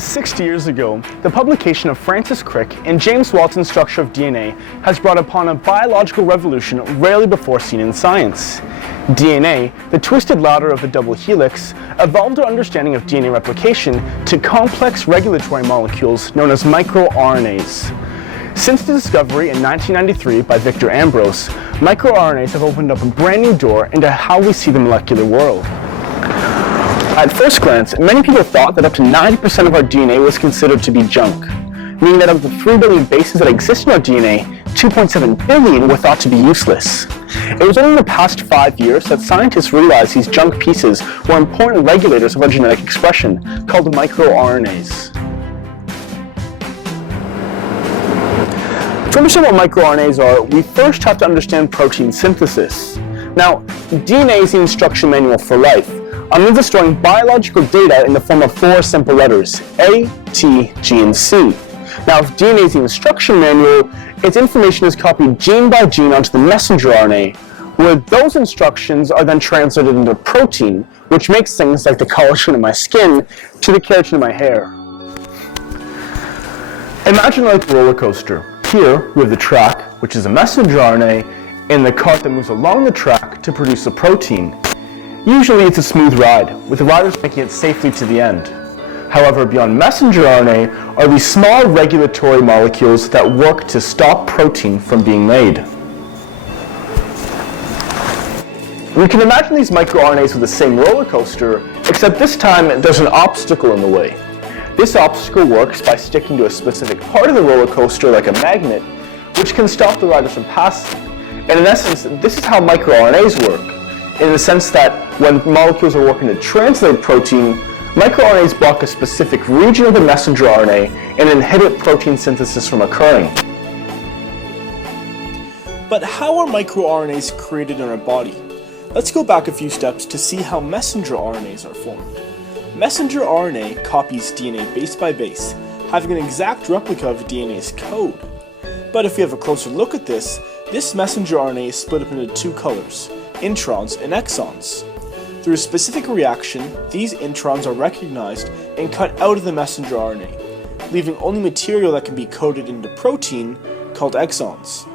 60 years ago, the publication of Francis Crick and James Watson's Structure of DNA has brought upon a biological revolution rarely before seen in science. DNA, the twisted ladder of the double helix, evolved our understanding of DNA replication to complex regulatory molecules known as microRNAs. Since the discovery in 1993 by Victor Ambros, microRNAs have opened up a brand new door into how we see the molecular world. At first glance, many people thought that up to 90% of our DNA was considered to be junk, meaning that of the 3 billion bases that exist in our DNA, 2.7 billion were thought to be useless. It was only in the past 5 years that scientists realized these junk pieces were important regulators of our genetic expression, called microRNAs. To understand what microRNAs are, we first have to understand protein synthesis. Now, DNA is the instruction manual for life, a means of storing biological data in the form of 4 simple letters, A, T, G, and C. Now, if DNA is the instruction manual, its information is copied gene by gene onto the messenger RNA, where those instructions are then translated into protein, which makes things like the collagen in my skin to the keratin in my hair. Imagine like a roller coaster. Here, we have the track, which is a messenger RNA, and the cart that moves along the track to produce a protein. Usually it's a smooth ride, with the riders making it safely to the end. However, beyond messenger RNA are these small regulatory molecules that work to stop protein from being made. We can imagine these microRNAs with the same roller coaster, except this time there's an obstacle in the way. This obstacle works by sticking to a specific part of the roller coaster like a magnet, which can stop the riders from passing. And in essence, this is how microRNAs work, in the sense that when molecules are working to translate protein, microRNAs block a specific region of the messenger RNA and inhibit protein synthesis from occurring. But how are microRNAs created in our body? Let's go back a few steps to see how messenger RNAs are formed. Messenger RNA copies DNA base by base, having an exact replica of DNA's code. But if we have a closer look at this messenger RNA is split up into 2 colors, introns and exons. Through a specific reaction, these introns are recognized and cut out of the messenger RNA, leaving only material that can be coded into protein, called exons.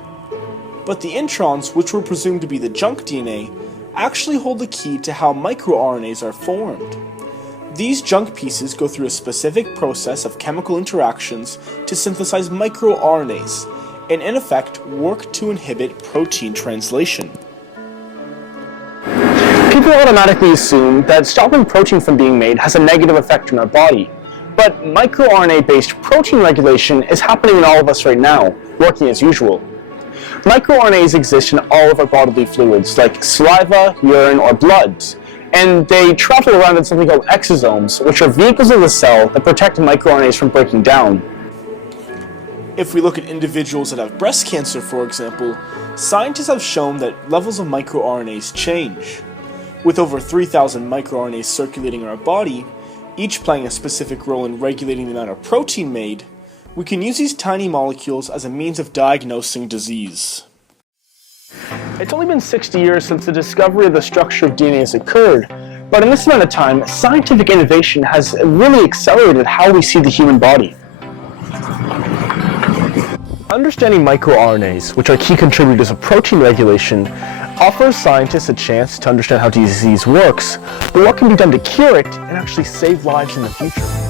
But the introns, which were presumed to be the junk DNA, actually hold the key to how microRNAs are formed. These junk pieces go through a specific process of chemical interactions to synthesize microRNAs, and in effect work to inhibit protein translation. People automatically assume that stopping protein from being made has a negative effect on our body. But microRNA-based protein regulation is happening in all of us right now, working as usual. MicroRNAs exist in all of our bodily fluids, like saliva, urine, or blood, and they travel around in something called exosomes, which are vehicles of the cell that protect microRNAs from breaking down. If we look at individuals that have breast cancer, for example, scientists have shown that levels of microRNAs change. With over 3,000 microRNAs circulating in our body, each playing a specific role in regulating the amount of protein made, we can use these tiny molecules as a means of diagnosing disease. It's only been 60 years since the discovery of the structure of DNA has occurred, but in this amount of time, scientific innovation has really accelerated how we see the human body. Understanding microRNAs, which are key contributors of protein regulation, offers scientists a chance to understand how disease works, but what can be done to cure it and actually save lives in the future.